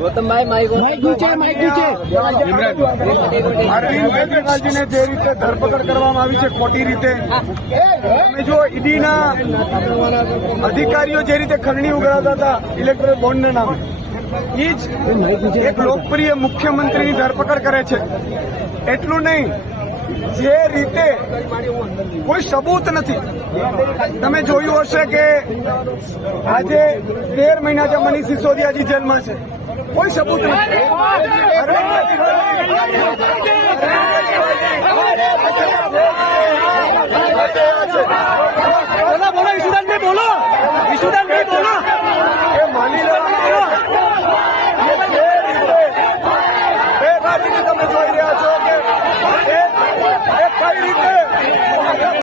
ગૌતમભાઈ Mike Mike જે રીતે ધરપકડ કરવામાં આવી છે, ખોટી રીતે. તમે જો ઈડીના અધિકારીઓ જે રીતે ખરણી ઉગાડતા હતા ઇલેક્ટ્રિક બોન્ડના નામે. એ જ એક લોકપ્રિય મુખ્યમંત્રીની ધરપકડ કરે છે. એટલું નહીં જે રીતે કોઈ સબૂત નથી. તમે જોયું હશે કે આજે તેર મહિના જે મનીષ સિસોદિયાજી જેલમાં છે. કોઈ સબૂત નથી.